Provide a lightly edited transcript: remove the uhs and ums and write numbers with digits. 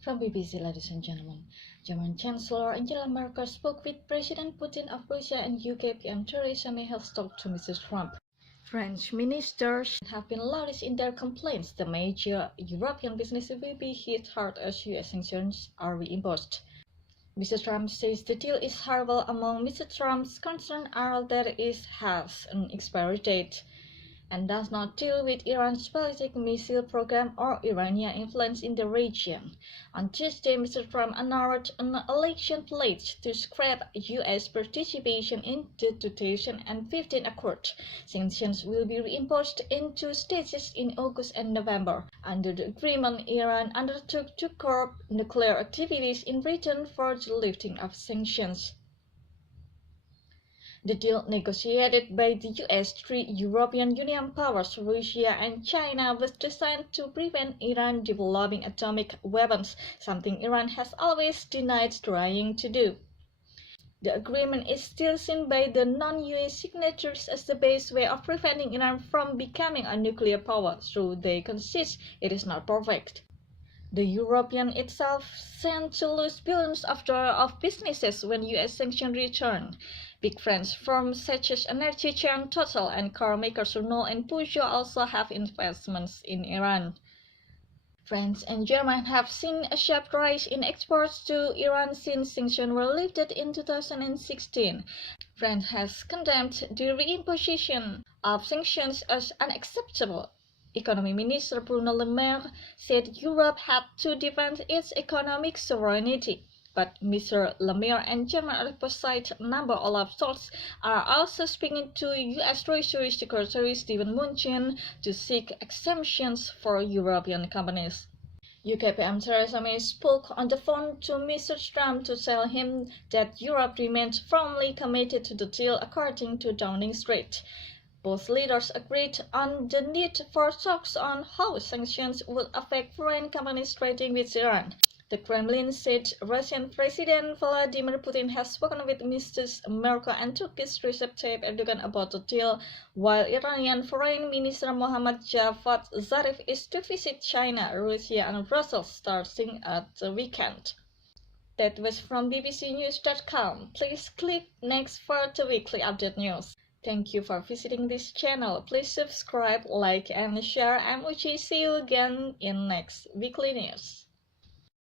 From BBC, ladies and gentlemen, German Chancellor Angela Merkel spoke with President Putin of Russia and UK PM Theresa May has talked to Mr. Trump. French ministers have been loudest in their complaints the major European businesses will be hit hard as US sanctions are reimposed. Mr. Trump says the deal is horrible. Among Mr. Trump's concerns are that it has an expiry date and does not deal with Iran's ballistic missile program or Iranian influence in the region. On Tuesday, Mr. Trump announced an election pledge to scrap U.S. participation in the 2015 accord. Sanctions will be reimposed in 2 stages in August and November. Under the agreement, Iran undertook to curb nuclear activities in return for the lifting of sanctions. The deal, negotiated by the US, 3 European Union powers, Russia and China, was designed to prevent Iran developing atomic weapons, something Iran has always denied trying to do. The agreement is still seen by the non-US signatories as the best way of preventing Iran from becoming a nuclear power, though they concede it is not perfect. The European itself stands to lose billions of dollars of businesses when US sanctions return. Big French firms such as energy giant Total and car makers Renault and Peugeot also have investments in Iran. France and Germany have seen a sharp rise in exports to Iran since sanctions were lifted in 2016. France has condemned the reimposition of sanctions as unacceptable. Economy Minister Bruno Le Maire said Europe had to defend its economic sovereignty. But Mr. Le Maire and German opposite number Olaf Scholz are also speaking to U.S. Treasury Secretary Steven Mnuchin to seek exemptions for European companies. UK PM Theresa May spoke on the phone to Mr. Trump to tell him that Europe remains firmly committed to the deal according to Downing Street. Both leaders agreed on the need for talks on how sanctions would affect foreign companies trading with Iran. The Kremlin said Russian President Vladimir Putin has spoken with Mrs. Merkel and Turkish Recep Tayyip Erdogan about the deal, while Iranian Foreign Minister Mohammad Javad Zarif is to visit China, Russia and Brussels starting at the weekend. That was from bbcnews.com. Please click next for the weekly update news. Thank you for visiting this channel. Please subscribe, like and share, and we will see you again in next weekly news.